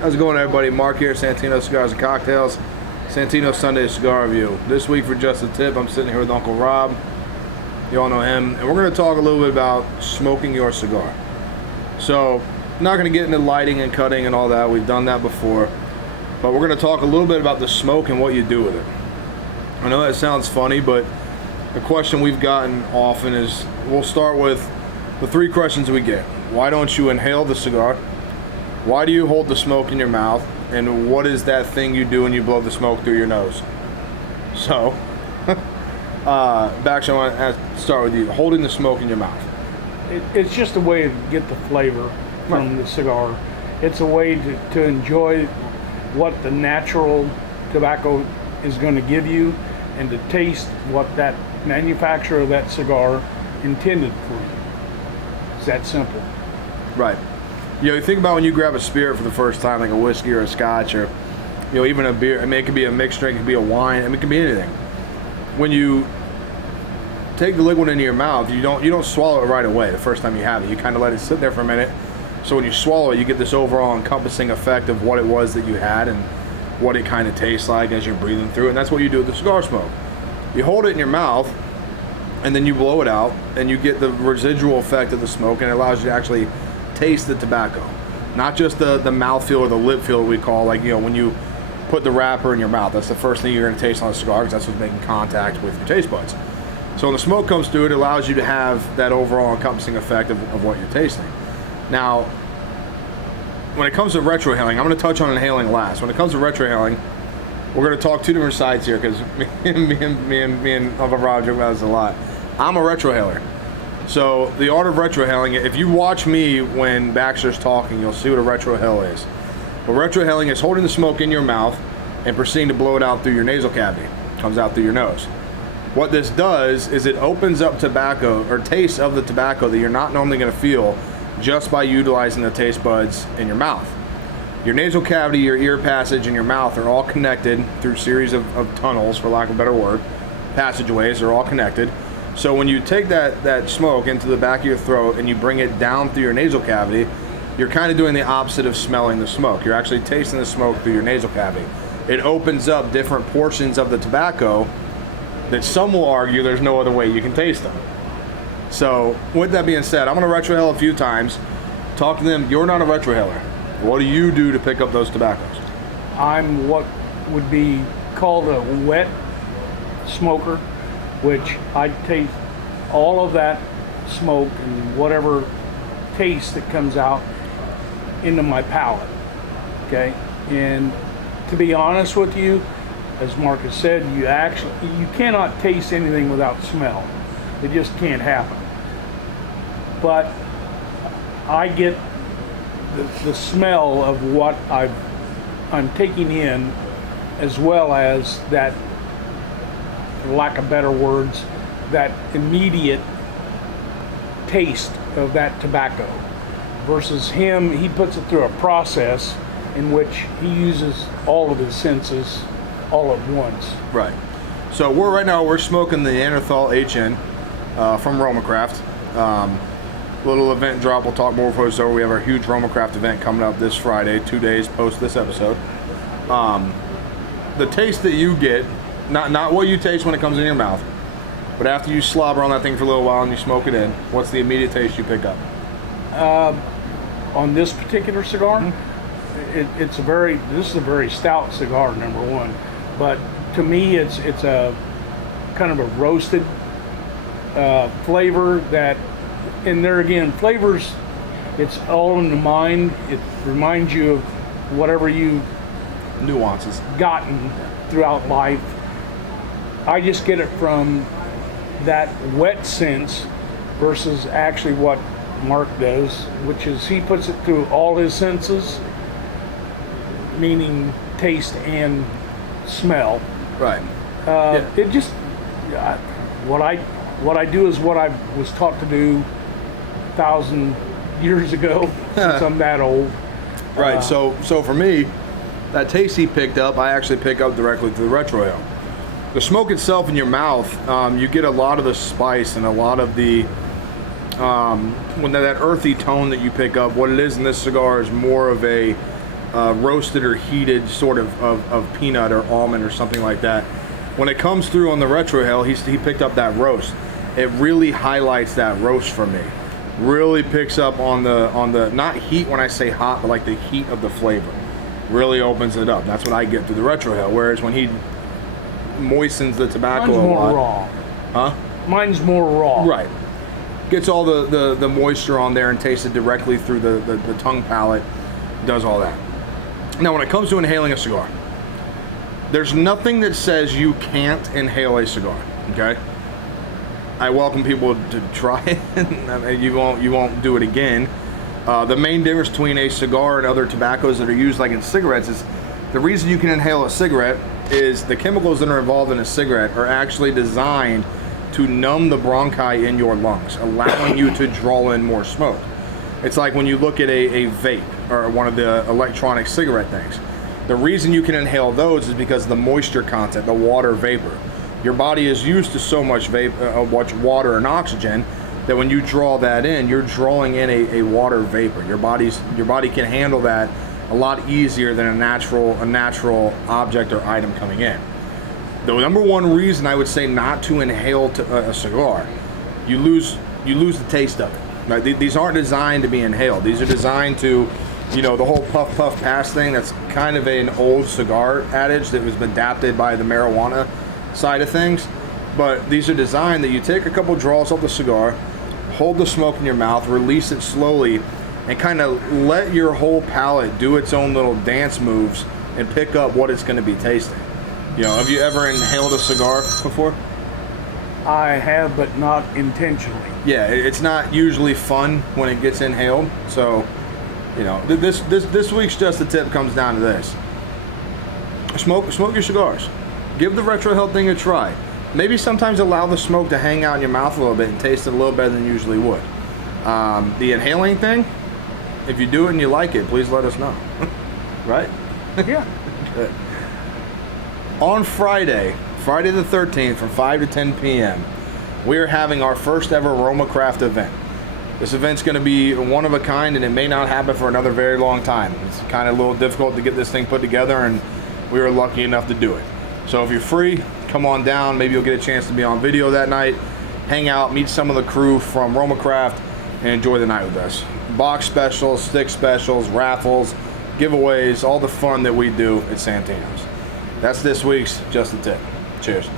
How's it going, everybody? Mark here, Santino Cigars and Cocktails, Santino Sunday Cigar Review. This week for Just a Tip, I'm sitting here with Uncle Rob. You all know him. And we're going to talk a little bit about smoking your cigar. So, I'm not going to get into lighting and cutting and all that. We've done that before. But we're going to talk a little bit about the smoke and what you do with it. I know that sounds funny, but the question we've gotten often is, we'll start with the three questions we get. Why don't you inhale the cigar? Why do you hold the smoke in your mouth? And what is that thing you do when you blow the smoke through your nose? So, Bax, I want to start with you. Holding the smoke in your mouth. It's just a way to get the flavor from the cigar. It's a way to enjoy what the natural tobacco is going to give you and to taste what that manufacturer of that cigar intended for you. It's that simple. Right. You know, you think about when you grab a spirit for the first time, like a whiskey or a scotch, or even a beer. I mean, it could be a mixed drink, it could be a wine. I mean, it could be anything. When you take the liquid into your mouth, you don't swallow it right away the first time you have it. You kind of let it sit there for a minute. So when you swallow it, you get this overall encompassing effect of what it was that you had and what it kind of tastes like as you're breathing through it. And that's what you do with the cigar smoke. You hold it in your mouth, and then you blow it out, and you get the residual effect of the smoke, and it allows you to actually taste the tobacco, not just the mouthfeel or the lip feel we call, like, when you put the wrapper in your mouth. That's the first thing you're going to taste on a cigar, because that's what's making contact with your taste buds. So when the smoke comes through, it allows you to have that overall encompassing effect of what you're tasting. Now, when it comes to retrohaling, I'm going to touch on inhaling last. When it comes to retrohaling, we're going to talk two different sides here, because me and Uncle Rob joke about this a lot. I'm a retrohaler. So the art of retrohaling, if you watch me when Baxter's talking, you'll see what a retrohale is. But retrohaling is holding the smoke in your mouth and proceeding to blow it out through your nasal cavity. It comes out through your nose. What this does is it opens up tobacco, or taste of the tobacco that you're not normally going to feel just by utilizing the taste buds in your mouth. Your nasal cavity, your ear passage, and your mouth are all connected through a series of tunnels, for lack of a better word. Passageways are all connected. So when you take that smoke into the back of your throat and you bring it down through your nasal cavity, you're kind of doing the opposite of smelling the smoke. You're actually tasting the smoke through your nasal cavity. It opens up different portions of the tobacco that some will argue there's no other way you can taste them. So with that being said, I'm going to retrohale a few times. Talk to them. You're not a retrohaler. What do you do to pick up those tobaccos? I'm what would be called a wet smoker, which I taste all of that smoke and whatever taste that comes out into my palate. Okay, and to be honest with you, as Mark has said, you cannot taste anything without smell. It just can't happen. But I get the smell of what I'm taking in, as well as that, for lack of better words, that immediate taste of that tobacco. Versus him, he puts it through a process in which he uses all of his senses all at once. Right. So right now we're smoking the Neanderthal HN from Roma Craft. Little event drop. We'll talk more before it's over. We have our huge Roma Craft event coming up this Friday, 2 days post this episode. The taste that you get, not what you taste when it comes in your mouth, but after you slobber on that thing for a little while and you smoke it in, what's the immediate taste you pick up? On this particular cigar, this is a very stout cigar, number one. But to me, it's a kind of a roasted flavor that, and there again, flavors, it's all in the mind. It reminds you of whatever you nuances gotten throughout life. I just get it from that wet sense versus actually what Mark does, which is he puts it through all his senses, meaning taste and smell. Right. It just what I do is what I was taught to do 1,000 years ago, since I'm that old. Right. So for me, that taste he picked up, I actually pick up directly through the retrohale. The smoke itself in your mouth, you get a lot of the spice and a lot of the when that earthy tone that you pick up. What it is in this cigar is more of a roasted or heated sort of peanut or almond or something like that. When it comes through on the retrohale, he picked up that roast. It really highlights that roast for me. Really picks up on the not heat when I say hot, but like the heat of the flavor. Really opens it up. That's what I get through the retrohale. Whereas when he moistens the tobacco Mine's a more lot, raw. huh? Mine's more raw. Right. Gets all the moisture on there and tastes it directly through the tongue palate. Does all that. Now, when it comes to inhaling a cigar, there's nothing that says you can't inhale a cigar. Okay. I welcome people to try it. I mean, you won't do it again. The main difference between a cigar and other tobaccos that are used like in cigarettes is the reason you can inhale a cigarette is the chemicals that are involved in a cigarette are actually designed to numb the bronchi in your lungs, allowing you to draw in more smoke. It's like when you look at a vape or one of the electronic cigarette things. The reason you can inhale those is because of the moisture content, the water vapor. Your body is used to so much water and oxygen that when you draw that in, you're drawing in a water vapor. Your body can handle that a lot easier than a natural object or item coming in. The number one reason I would say not to inhale a cigar, you lose the taste of it. Right? These aren't designed to be inhaled. These are designed to, the whole puff puff pass thing. That's kind of an old cigar adage that was adapted by the marijuana side of things. But these are designed that you take a couple draws off the cigar, hold the smoke in your mouth, release it slowly, and kind of let your whole palate do its own little dance moves and pick up what it's going to be tasting. Have you ever inhaled a cigar before? I have, but not intentionally. Yeah, it's not usually fun when it gets inhaled. So, this week's Just a Tip comes down to this. Smoke your cigars. Give the retrohale thing a try. Maybe sometimes allow the smoke to hang out in your mouth a little bit and taste it a little better than you usually would. The inhaling thing, if you do it and you like it, please let us know. Right? Yeah. Good. On Friday the 13th from 5 to 10 p.m., we are having our first ever Roma Craft event. This event's going to be one of a kind, and it may not happen for another very long time. It's kind of a little difficult to get this thing put together, and we were lucky enough to do it. So if you're free, come on down. Maybe you'll get a chance to be on video that night, hang out, meet some of the crew from Roma Craft, and enjoy the night with us. Box specials, stick specials, raffles, giveaways, all the fun that we do at Santino's. That's this week's Just a Tip. Cheers.